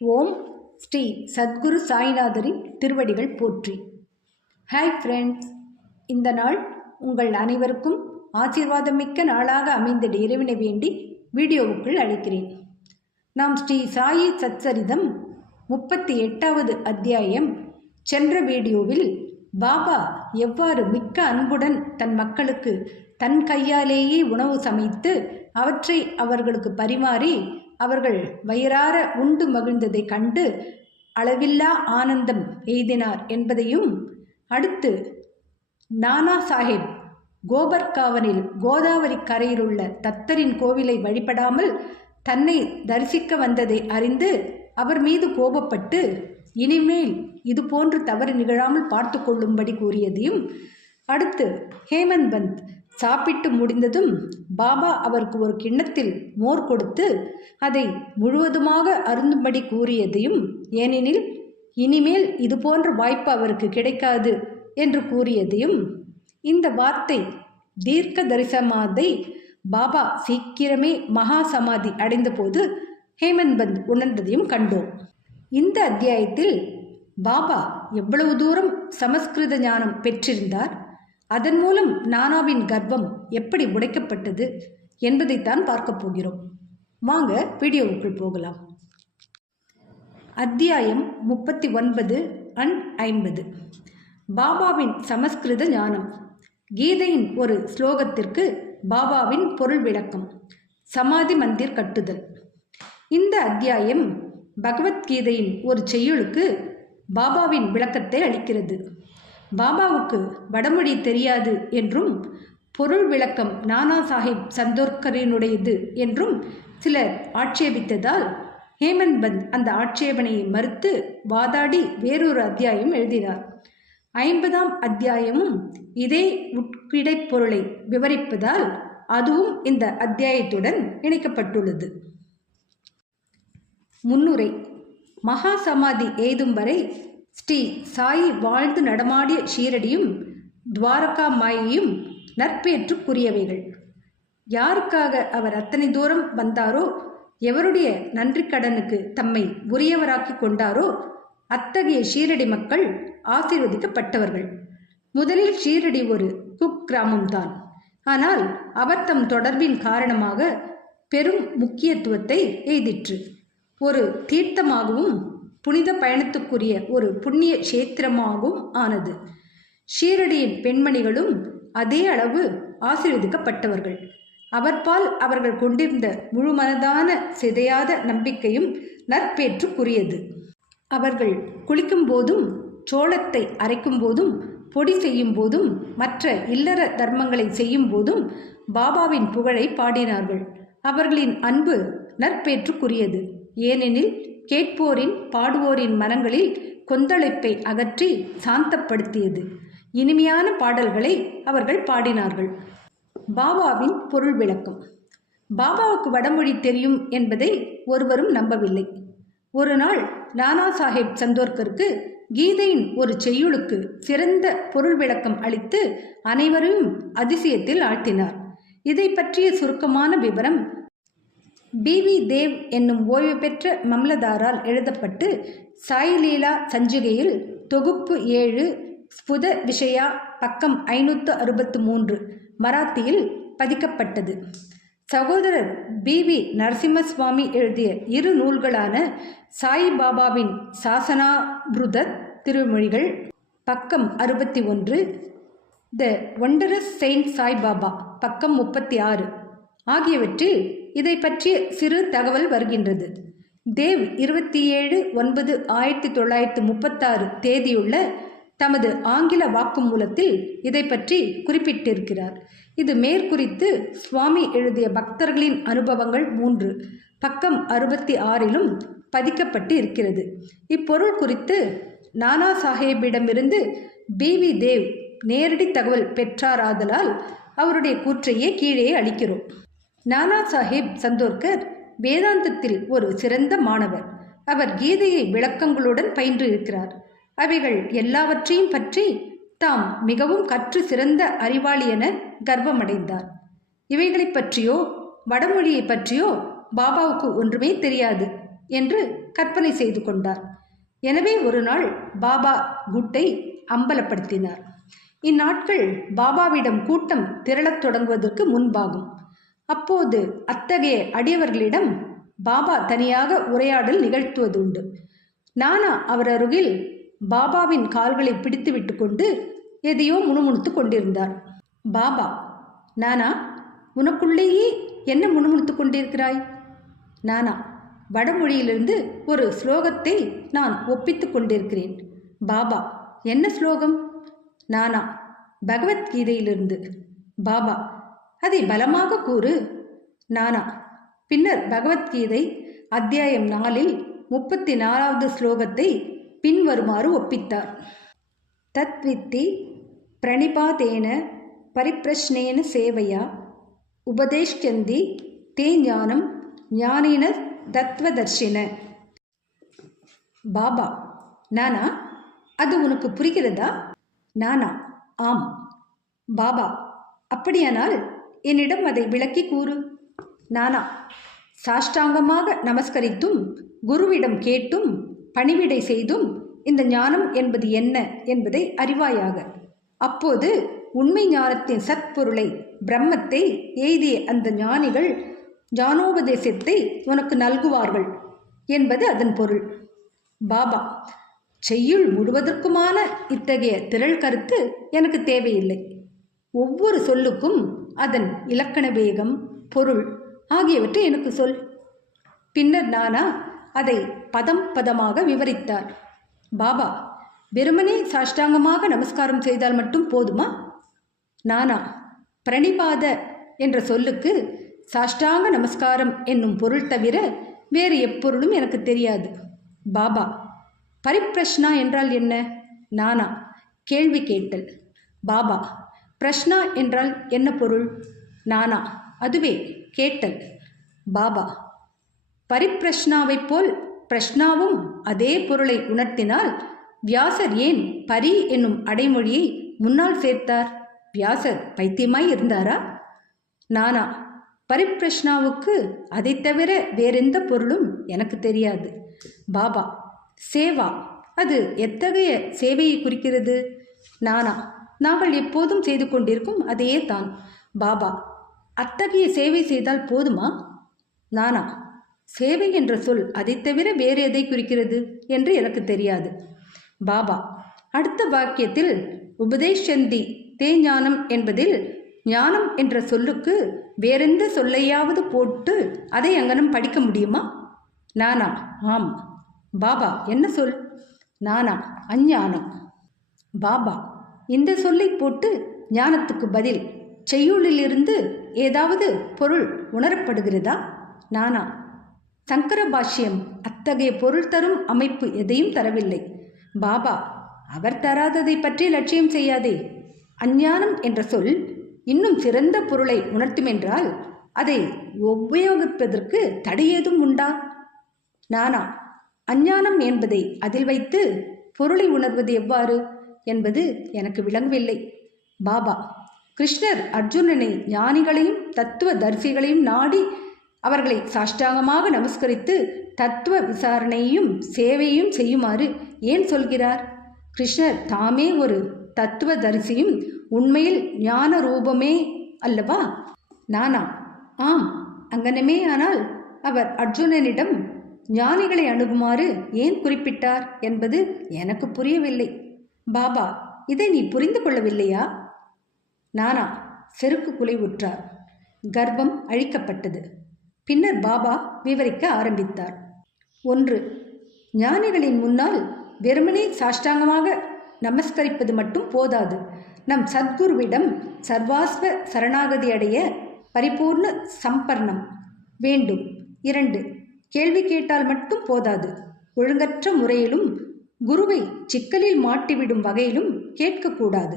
ஓம் ஸ்ரீ சத்குரு சாய்நாதரின் திருவடிகள் போற்றி. Hi friends, இந்த நாள் உங்கள் அனைவருக்கும் ஆசீர்வாதமிக்க நாளாக அமைந்திட இறைவனை வேண்டி வீடியோவுக்குள் அழைக்கிறேன். நாம் ஸ்ரீ சாயி சச்சரிதம் 38வது அத்தியாயம் சென்ற வீடியோவில் பாபா எவ்வாறு மிக்க அன்புடன் தன் மக்களுக்கு தன் கையாலேயே உணவு சமைத்து அவற்றை அவர்களுக்கு பரிமாறி அவர்கள் வயிறார உண்டு மகிழ்ந்ததை கண்டு அளவில்லா ஆனந்தம் எய்தினார் என்பதையும், அடுத்து நானா சாஹேப் கோபர்காவனில் கோதாவரி கரையிலுள்ள தத்தரின் கோவிலை வழிபடாமல் தன்னை தரிசிக்க வந்ததை அறிந்து அவர் மீது கோபப்பட்டு இனிமேல் இது போன்று தவறு நிகழாமல் பார்த்து கொள்ளும்படி கூறியதையும், அடுத்து ஹேமந்த் பந்த் சாப்பிட்டு முடிந்ததும் பாபா அவருக்கு ஒரு கிண்ணத்தில் மோர் கொடுத்து அதை முழுவதுமாக அருந்தும்படி கூறியதையும், ஏனெனில் இனிமேல் இது போன்ற வாய்ப்பு அவருக்கு கிடைக்காது என்று கூறியதையும், இந்த வார்த்தை தீர்க்க தரிசனமாதை பாபா சீக்கிரமே மகா சமாதி அடைந்தபோது ஹேமந்த் பந்த் உணர்ந்ததையும் கண்டோம். இந்த அத்தியாயத்தில் பாபா எவ்வளவு தூரம் சமஸ்கிருத ஞானம் பெற்றிருந்தார், அதன் மூலம் நானாவின் கர்ப்பம் எப்படி உடைக்கப்பட்டது என்பதைத்தான் பார்க்க போகிறோம். வாங்க வீடியோவுக்குள் போகலாம். அத்தியாயம் 39 and 50. பாபாவின் சமஸ்கிருத ஞானம். கீதையின் ஒரு ஸ்லோகத்திற்கு பாபாவின் பொருள் விளக்கம். சமாதி மந்திர் கட்டுதல். இந்த அத்தியாயம் பகவத்கீதையின் ஒரு செய்யுளுக்கு பாபாவின் விளக்கத்தை அளிக்கிறது. பாபாவுக்கு வடமொழி தெரியாது என்றும் பொருள் விளக்கம் நானா சாஹிப் சந்தோர்கரினுடையது என்றும் சிலர் ஆட்சேபித்ததால் ஹேமந்த் பந்த் அந்த ஆட்சேபனையை மறுத்து வாதாடி வேறொரு அத்தியாயம் எழுதினார். 50ஆம் அத்தியாயமும் இதே உட்கிடைப் பொருளை விவரிப்பதால் அதுவும் இந்த அத்தியாயத்துடன் இணைக்கப்பட்டுள்ளது. முன்னுரை. மகா சமாதி எய்தும் வரை ஸ்ரீ சாயி வாழ்ந்து நடமாடிய ஷீரடியும் துவாரகா மாயையும் நற்பேற்றுக்குரியவைகள். யாருக்காக அவர் அத்தனை தூரம் வந்தாரோ, எவருடைய நன்றி கடனுக்கு தம்மை உரியவராக்கி கொண்டாரோ அத்தகைய ஷீரடி மக்கள் ஆசீர்வதிக்கப்பட்டவர்கள். முதலில் ஷீரடி ஒரு குக்கிராமம்தான். ஆனால் அவர் தம் தொடர்பின் காரணமாக பெரும் முக்கியத்துவத்தை எய்திற்று. ஒரு தீர்த்தமாகவும் புனித பயணத்துக்குரிய ஒரு புண்ணிய கஷேத்திரமாகவும் ஆனது. ஷீரடியின் பெண்மணிகளும் அதே அளவு ஆசீர்வதிக்கப்பட்டவர்கள். அவர்பால் அவர்கள் கொண்டிருந்த முழுமனதான சிதையாத நம்பிக்கையும் நற்பேற்றுக்குரியது. அவர்கள் குளிக்கும் போதும், சோளத்தை அரைக்கும் போதும், பொடி செய்யும் போதும், மற்ற இல்லற தர்மங்களை செய்யும் போதும் பாபாவின் புகழை பாடினார்கள். அவர்களின் அன்பு நற்பேற்றுக்குரியது. ஏனெனில் கேட்போரின் பாடுவோரின் மனங்களில் கொந்தளிப்பை அகற்றி சாந்தப்படுத்தியது. இனிமையான பாடல்களை அவர்கள் பாடினார்கள். பாபாவின் பொருள் விளக்கம். பாபாவுக்கு வடமொழி தெரியும் என்பதை ஒருவரும் நம்பவில்லை. ஒரு நாள் நானா சாஹேப் சந்தோர்கருக்கு கீதையின் ஒரு செய்யுளுக்கு சிறந்த பொருள் விளக்கம் அளித்து அனைவரையும் அதிசயத்தில் ஆழ்த்தினார். இதை பற்றிய சுருக்கமான விவரம் பி.வி. தேவ் என்னும் ஓய்வு பெற்ற மம்லதாரால் எழுதப்பட்டு சாய்லீலா சஞ்சிகையில் தொகுப்பு 7 ஸ்புத விஷயா பக்கம் 563 மராத்தியில் பதிக்கப்பட்டது. சகோதரர் பி.வி. நரசிம்மசுவாமி எழுதிய 2 நூல்களான சாய்பாபாவின் சாசனாபிருத திருமொழிகள் பக்கம் 61, த ஒண்டரஸ் செயின்ட் சாய்பாபா பக்கம் 36 ஆகியவற்றில் இதை பற்றிய சிறு தகவல் வருகின்றது. தேவ் 27/9/1936 தேதியுள்ள தமது ஆங்கில வாக்குமூலத்தில் இதை பற்றி குறிப்பிட்டிருக்கிறார். இது மேற்குறித்து சுவாமி எழுதிய பக்தர்களின் அனுபவங்கள் 3 பக்கம் 66லும் பதிக்கப்பட்டு இருக்கிறது. இப்பொருள் குறித்து நானா சாஹேபிடமிருந்து பி.வி. தேவ் நேரடி தகவல் பெற்றாராதலால் அவருடைய கூற்றையே கீழே அளிக்கிறோம். நானா சாஹேப் சந்தோர்கர் வேதாந்தத்தில் ஒரு சிறந்த மாணவர். அவர் கீதையை விளக்கங்களுடன் பயின்று இருக்கிறார். அவைகள் எல்லாவற்றையும் பற்றி தாம் மிகவும் கற்று சிறந்த அறிவாளி என கர்வமடைந்தார். இவைகளை பற்றியோ வடமொழியை பற்றியோ பாபாவுக்கு ஒன்றுமே தெரியாது. என்று கற்பனை செய்து கொண்டார். எனவே ஒரு நாள் பாபா குட்டை அம்பலப்படுத்தினார். இந்நாட்கள் பாபாவிடம் கூட்டம் திரளத் தொடங்குவதற்கு முன்பாகும். அப்போது அத்தகைய அடியவர்களிடம் பாபா தனியாக உரையாடல் நிகழ்த்துவதுண்டு. நானா அவர் அருகில் பாபாவின் கால்களை பிடித்து விட்டு கொண்டு எதையோ முணுமுணுத்து கொண்டிருந்தார். பாபா, நானா, உனக்குள்ளேயே என்ன முணுமுணுத்து கொண்டிருக்கிறாய்? நானா, வடமொழியிலிருந்து ஒரு ஸ்லோகத்தை நான் ஒப்பித்து கொண்டிருக்கிறேன். பாபா, என்ன ஸ்லோகம்? நானா, பகவத்கீதையிலிருந்து. பாபா, அதை பலமாக கூறு. நானா, பின்னர் பகவத்கீதை அத்தியாயம் 4 34வது ஸ்லோகத்தை பின்வருமாறு ஒப்பித்தார். தத்வித்தி பிரணிபாதேன பரிப்ரஷ்னேன சேவையா உபதேஷ்யந்தி தே ஞானம் ஞானின தத்வதர்ஷின. பாபா, நானா, அது உனக்கு புரிகிறதா? நானா, ஆம். பாபா, அப்படியானால் என்னிடம் அதை விளக்கி கூறு. நானா, சாஷ்டாங்கமாக நமஸ்கரித்தும் குருவிடம் கேட்டும் பணிவிடை செய்தும் இந்த ஞானம் என்பது என்ன என்பதை அறிவாயாக. அப்போது உண்மை ஞானத்தின் சத்பொருளை பிரம்மத்தை எய்திய அந்த ஞானிகள் ஞானோபதேசத்தை உனக்கு நல்குவார்கள் என்பது அதன் பொருள். பாபா, செய்யுள் முழுவதற்குமான இத்தகைய திரள் கருத்து எனக்கு தேவையில்லை. ஒவ்வொரு சொல்லுக்கும் அதன் இலக்கண வேகம், பொருள் ஆகியவற்றை எனக்கு சொல். பின்னர் நானா அதை பதம் பதமாக விவரித்தார். பாபா, வெறுமனே சாஷ்டாங்கமாக நமஸ்காரம் செய்தால் மட்டும் போதுமா? நானா, பிரணிபாத என்ற சொல்லுக்கு சாஷ்டாங்க நமஸ்காரம் என்னும் பொருள் தவிர வேறு எப்பொருளும் எனக்கு தெரியாது. பாபா, பரிப்ரஷ்னா என்றால் என்ன? நானா, கேள்வி கேட்டல். பாபா, பிரஷ்னா என்றால் என்ன பொருள்? நானா, அதுவே கேட்டல். பாபா, பரிப்ரஷ்னாவைப் போல் பிரஷ்னாவும் அதே பொருளை உணர்த்தினால் வியாசர் ஏன் பரி என்னும் அடைமொழியை முன்னால் சேர்த்தார்? வியாசர் பைத்தியமாய் இருந்தாரா? நானா, பரிப்ரஷ்னாவுக்கு அதை தவிர வேறெந்த பொருளும் எனக்கு தெரியாது. பாபா, சேவா, அது எத்தகைய சேவையை குறிக்கிறது? நானா, நாங்கள் எப்போதும் செய்து கொண்டிருக்கும் அதையே தான். பாபா, அத்தகைய சேவை செய்தால் போதுமா? நானா, சேவை என்ற சொல் அதை தவிர வேறு எதை குறிக்கிறது என்று எனக்கு தெரியாது. பாபா, அடுத்த வாக்கியத்தில் உபதேஷந்தி தே ஞானம் என்பதில் ஞானம் என்ற சொல்லுக்கு வேறெந்த சொல்லையாவது போட்டு அதை அங்கனம் படிக்க முடியுமா? நானா, ஆம். பாபா, என்ன சொல்? நானா, அஞ்ஞானம். பாபா, இந்த சொல்லை போட்டு ஞானத்துக்கு பதில் செய்யுளிலிருந்து ஏதாவது பொருள் உணரப்படுகிறதா? நானா, சங்கர பாஷ்யம் அத்தகைய பொருள் தரும் அமைப்பு எதையும் தரவில்லை. பாபா, அவர் தராததை பற்றி லட்சியம் செய்யாதே. அஞ்ஞானம் என்ற சொல் இன்னும் சிறந்த பொருளை உணர்த்துமென்றால் அதை உபயோகிப்பதற்கு தடையேதும் உண்டா? நானா, அஞ்ஞானம் என்பதை அதில் வைத்து பொருளை உணர்வது எவ்வாறு என்பது எனக்கு விளங்கவில்லை. பாபா, கிருஷ்ணர் அர்ஜுனனை ஞானிகளையும் தத்துவ தரிசிகளையும் நாடி அவர்களை சாஷ்டாங்கமாக நமஸ்கரித்து தத்துவ விசாரணையையும் சேவையும் செய்யுமாறு ஏன் சொல்கிறார்? கிருஷ்ணர் தாமே ஒரு தத்துவ தரிசியும் உண்மையில் ஞான ரூபமே அல்லவா? நானா, ஆம். அங்கனமே ஆனால் அவர் அர்ஜுனனிடம் ஞானிகளை அணுகுமாறு ஏன் குறிப்பிட்டார் என்பது எனக்கு புரியவில்லை. பாபா, இதை நீ புரிந்து கொள்ளவில்லையா? நானா செருக்கு குலைவுற்றார். கர்ப்பம் அழிக்கப்பட்டது. பின்னர் பாபா விவரிக்க ஆரம்பித்தார். 1. ஞானிகளின் முன்னால் வெறுமனே சாஷ்டாங்கமாக நமஸ்கரிப்பது மட்டும் போதாது. நம் சத்குருவிடம் சர்வாஸ்வ சரணாகதி அடைய பரிபூர்ண சம்பர்ணம் வேண்டும். 2. கேள்வி கேட்டால் மட்டும் போதாது. ஒழுங்கற்ற முறையிலும் குருவை சிக்கலில் மாட்டிவிடும் வகையிலும் கேட்கக்கூடாது.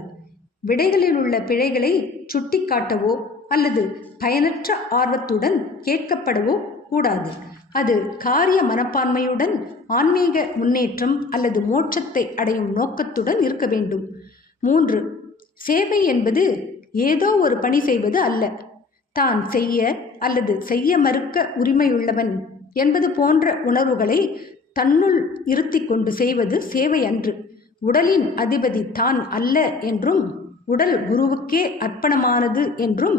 விடைகளில் உள்ள பிழைகளை சுட்டிக்காட்டவோ அல்லது பயனற்ற ஆர்வத்துடன் கேட்கப்படவோ கூடாது. அது காரிய மனப்பான்மையுடன் ஆன்மீக முன்னேற்றம் அல்லது மோட்சத்தை அடையும் நோக்கத்துடன் இருக்க வேண்டும். 3. சேவை என்பது ஏதோ ஒரு பணி செய்வது அல்ல. தான் செய்ய அல்லது செய்ய மறுக்க உரிமையுள்ளவன் என்பது போன்ற உணர்வுகளை தன்னுள் இருத்தி கொண்டு செய்வது சேவை அன்று. உடலின் அதிபதி தான் அல்ல என்றும் உடல் குருவுக்கே அர்ப்பணமானது என்றும்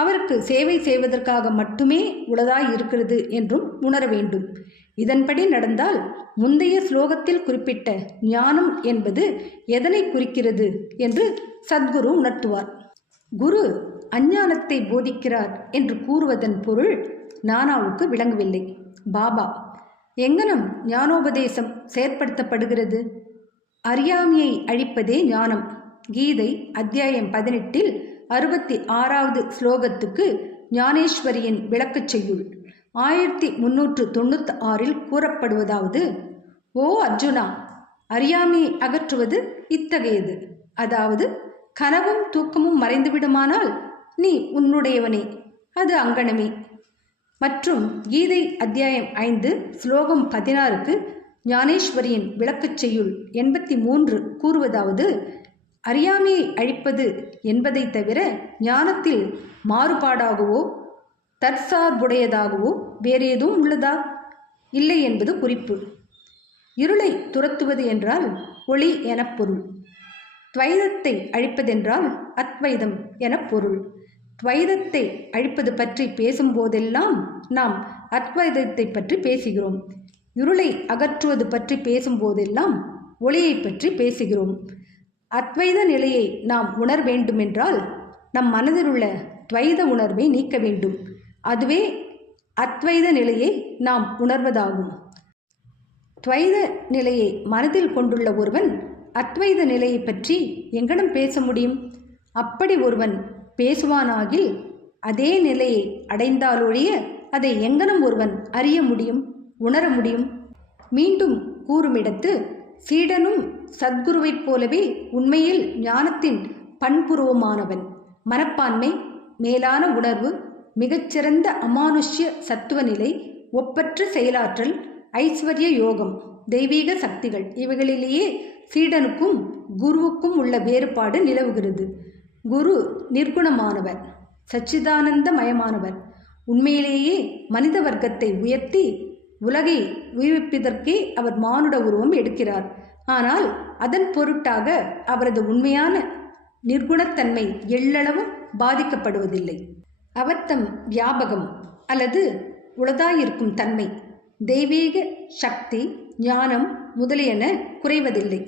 அவருக்கு சேவை செய்வதற்காக மட்டுமே உளதாய் இருக்கிறது என்றும் உணர வேண்டும். இதன்படி நடந்தால் முந்தைய ஸ்லோகத்தில் குறிப்பிட்ட ஞானம் என்பது எதனை குறிக்கிறது என்று சத்குரு உணர்த்துவார். குரு அஞ்ஞானத்தை போதிக்கிறார் என்று கூறுவதன் பொருள் நானாவுக்கு விளங்கவில்லை. பாபா, எங்கனம் ஞானோபதேசம் செயற்படுத்தப்படுகிறது? அறியாமையை அழிப்பதே ஞானம். கீதை அத்தியாயம் 18 66வது ஸ்லோகத்துக்கு ஞானேஸ்வரியின் விளக்கச் செய்யுள் 1396 கூறப்படுவதாவது: ஓ அர்ஜுனா, அறியாமையை அகற்றுவது இத்தகையது. அதாவது கனவும் தூக்கமும் மறைந்துவிடுமானால் நீ உன்னுடையவனே, அது அங்கனமே. மற்றும் கீதை அத்தியாயம் 5 ஸ்லோகம் 16க்கு ஞானேஸ்வரியின் விளக்கச் செய்யுள் 83 கூறுவதாவது: அறியாமையை அழிப்பது என்பதை தவிர ஞானத்தில் மாறுபாடாகவோ தற்சார்புடையதாகவோ வேறேதும் உள்ளதா? இல்லை என்பது குறிப்பு. இருளை துரத்துவது என்றால் ஒளி எனப் பொருள். துவைதத்தை அழிப்பதென்றால் அத்வைதம் எனப் பொருள். துவைதத்தை அழிப்பது பற்றி பேசும்போதெல்லாம் நாம் அத்வைதத்தை பற்றி பேசுகிறோம். இருளை அகற்றுவது பற்றி பேசும்போதெல்லாம் ஒளியை பற்றி பேசுகிறோம். அத்வைத நிலையை நாம் உணர வேண்டுமென்றால் நம் மனதிலுள்ள துவைத உணர்வை நீக்க வேண்டும். அதுவே அத்வைத நிலையை நாம் உணர்வதாகும். துவைத நிலையை மனதில் கொண்டுள்ள ஒருவன் அத்வைத நிலையை பற்றி எங்கனம் பேச முடியும்? அப்படி ஒருவன் பேசுவானாகில் அதே நிலையை அடைந்தாலொழிய அதை எங்கனம் ஒருவன் அறிய முடியும், உணர முடியும்? மீண்டும் கூறுமிடத்து, சீடனும் சத்குருவைப் போலவே உண்மையில் ஞானத்தின் பண்புருவமானவன். மனப்பான்மை, மேலான உணர்வு, மிகச்சிறந்த அமானுஷ்ய சத்துவ நிலை, ஒப்பற்ற செயலாற்றல், ஐஸ்வர்ய யோகம், தெய்வீக சக்திகள், இவைகளிலேயே சீடனுக்கும் குருவுக்கும் உள்ள வேறுபாடு நிலவுகிறது. குரு நிர்குணமானவர், சச்சிதானந்தமயமானவர். உண்மையிலேயே மனித வர்க்கத்தை உயர்த்தி உலகை உயிர்ப்பிப்பதற்கே அவர் மானுட உருவம் எடுக்கிறார். ஆனால் அதன் பொருட்டாக அவரது உண்மையான நிர்குணத்தன்மை எள்ளளவும் பாதிக்கப்படுவதில்லை. அவர்தம் வியாபகம் அல்லது உளதாயிருக்கும் தன்மை, தெய்வீக சக்தி, ஞானம் முதலியன குறைவதில்லை.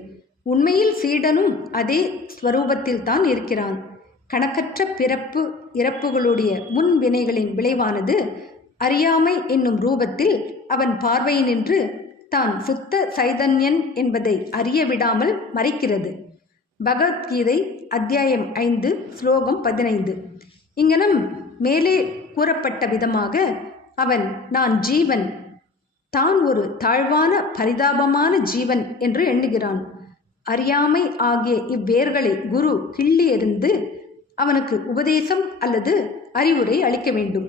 உண்மையில் சீடனும் அதே ஸ்வரூபத்தில் தான் இருக்கிறான். கணக்கற்ற பிறப்பு இறப்புகளுடைய முன் வினைகளின் விளைவானது அறியாமை என்னும் ரூபத்தில் அவன் பார்வையினின்று தான் சுத்த சைதன்யன் என்பதை அறிய விடாமல் மறைக்கிறது. பகவத்கீதை அத்தியாயம் 5 ஸ்லோகம் 15. இங்கனம் மேலே கூறப்பட்ட விதமாக அவன் நான் ஜீவன், தான் ஒரு தாழ்வான பரிதாபமான ஜீவன் என்று எண்ணுகிறான். அறியாமை ஆகிய இவ்வேர்களை குரு கிள்ளி எறிந்து அவனுக்கு உபதேசம் அல்லது அறிவுரை அளிக்க வேண்டும்.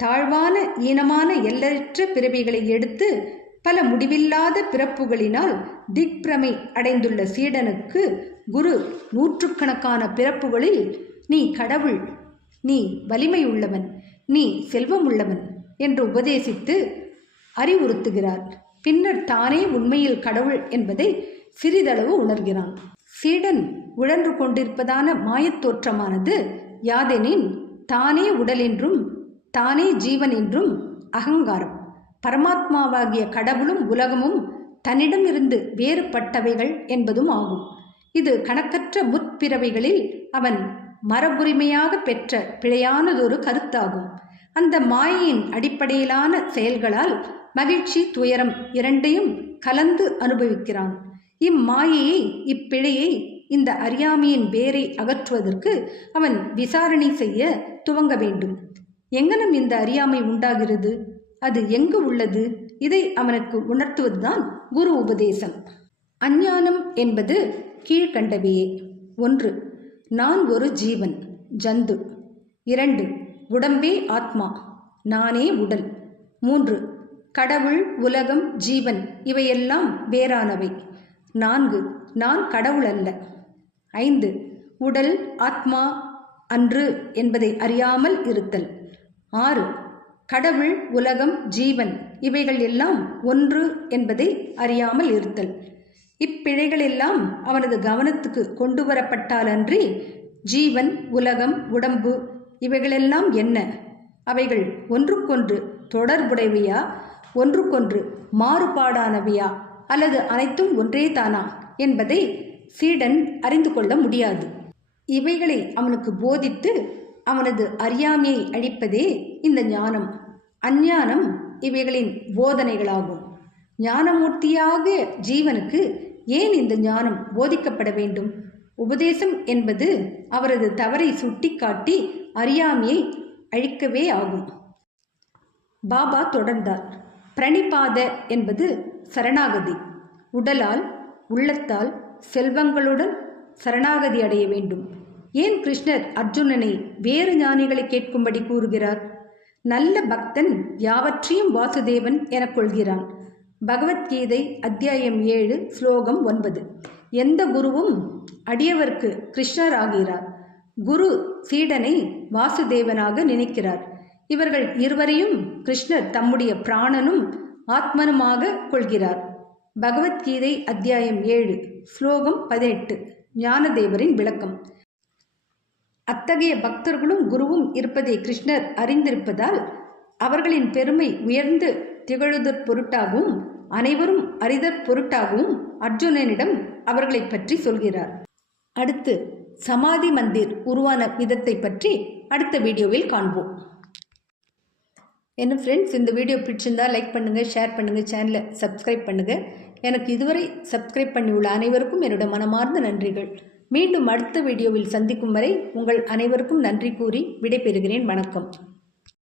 தாழ்வான ஈனமான எல்லற்ற பிறவிகளை எடுத்து பல முடிவில்லாத பிறப்புகளினால் திக்பிரமை அடைந்துள்ள சீடனுக்கு குரு நூற்றுக்கணக்கான பிறப்புகளில் நீ கடவுள், நீ வலிமையுள்ளவன், நீ செல்வமுள்ளவன் என்று உபதேசித்து அறிவுறுத்துகிறார். பின்னர் தானே உண்மையில் கடவுள் என்பதை சிறிதளவு உணர்கிறான். சீடன் உழன்று கொண்டிருப்பதான மாயத்தோற்றமானது யாதெனின் தானே உடல் என்றும் தானே ஜீவன் என்றும் அகங்காரம். பரமாத்மாவாகிய கடவுளும் உலகமும் தன்னிடமிருந்து வேறுபட்டவைகள் என்பதும் ஆகும். இது கணக்கற்ற முற்பிறவைகளில் அவன் மரபுரிமையாக பெற்ற பிழையானதொரு கருத்தாகும். அந்த மாயையின் அடிப்படையிலான செயல்களால் மகிழ்ச்சி, துயரம் இரண்டையும் கலந்து அனுபவிக்கிறான். இம்மாயையை, இப்பிழையை, இந்த அறியாமையின் வேரை அகற்றுவதற்கு அவன் விசாரணை செய்ய துவங்க வேண்டும். எங்கனம் இந்த அறியாமை உண்டாகிறது, அது எங்கு உள்ளது, இதை அவனுக்கு உணர்த்துவதுதான் குரு உபதேசம். அஞ்ஞானம் என்பது கீழ்கண்டவையே: 1. நான் ஒரு ஜீவன், ஜந்து. 2. உடம்பே ஆத்மா, நானே உடல். 3. கடவுள், உலகம், ஜீவன் இவையெல்லாம் வேறானவை. 4. நான் கடவுள் அல்ல. 5. உடல் ஆத்மா அன்று என்பதை அறியாமல் இருத்தல். 6. கடவுள், உலகம், ஜீவன் இவைகள் எல்லாம் ஒன்று என்பதை அறியாமல் இருத்தல். இப்பிழைகள் எல்லாம் அவனது கவனத்துக்கு கொண்டு வரப்பட்டாலன்றி ஜீவன், உலகம், உடம்பு இவைகளெல்லாம் என்ன? அவைகள் ஒன்றுக்கொன்று தொடர்புடையவையா, ஒன்றுக்கொன்று மாறுபாடானவையா, அல்லது அனைத்தும் ஒன்றே தானா என்பதை சீடன் அறிந்து கொள்ள முடியாது. இவைகளை அவனுக்கு போதித்து அவனது அறியாமையை அழிப்பதே இந்த ஞானம். அஞ்ஞானம் இவைகளின் போதனைகளாகும். ஞானமூர்த்தியாக ஜீவனுக்கு ஏன் இந்த ஞானம் போதிக்கப்பட வேண்டும்? உபதேசம் என்பது அவரது தவறை சுட்டிக்காட்டி அறியாமையை அழிக்கவே ஆகும். பாபா தொடர்ந்தார். பிரணிபாத என்பது சரணாகதி. உடலால், உள்ளத்தால், செல்வங்களுடன் சரணாகதி அடைய வேண்டும். ஏன் கிருஷ்ணர் அர்ஜுனனை வேறு ஞானிகளை கேட்கும்படி கூறுகிறார்? நல்ல பக்தன் யாவற்றையும் வாசுதேவன் எனக் கொள்கிறான். பகவத்கீதை அத்தியாயம் 7 ஸ்லோகம் 9. எந்த குருவும் அடியவர்க்கு கிருஷ்ணர் ஆகிறார். குரு சீடனை வாசுதேவனாக நினைக்கிறார். இவர்கள் இருவரையும் கிருஷ்ணர் தம்முடைய பிராணனும் ஆத்மனுமாக கொள்கிறார். பகவத்கீதை அத்தியாயம் 7 ஸ்லோகம் 18 ஞானதேவரின் விளக்கம். அத்தகைய பக்தர்களும் குருவும் இருப்பதை கிருஷ்ணர் அறிந்திருப்பதால் அவர்களின் பெருமை உயர்ந்து திகழுதற் பொருட்டாகவும் அனைவரும் அறிதற் பொருட்டாகவும் அர்ஜுனனிடம் அவர்களை பற்றி சொல்கிறார். அடுத்து சமாதி மந்திர் உருவான விதத்தை பற்றி அடுத்த வீடியோவில் காண்போம். என்ன ஃப்ரெண்ட்ஸ், இந்த வீடியோ பிடிச்சிருந்தா லைக் பண்ணுங்கள், ஷேர் பண்ணுங்கள், சேனலை சப்ஸ்கிரைப் பண்ணுங்கள். எனக்கு இதுவரை சப்ஸ்கிரைப் பண்ணியுள்ள அனைவருக்கும் என்னோட மனமார்ந்த நன்றிகள். மீண்டும் அடுத்த வீடியோவில் சந்திக்கும் வரை உங்கள் அனைவருக்கும் நன்றி கூறி விடைபெறுகிறேன். வணக்கம்.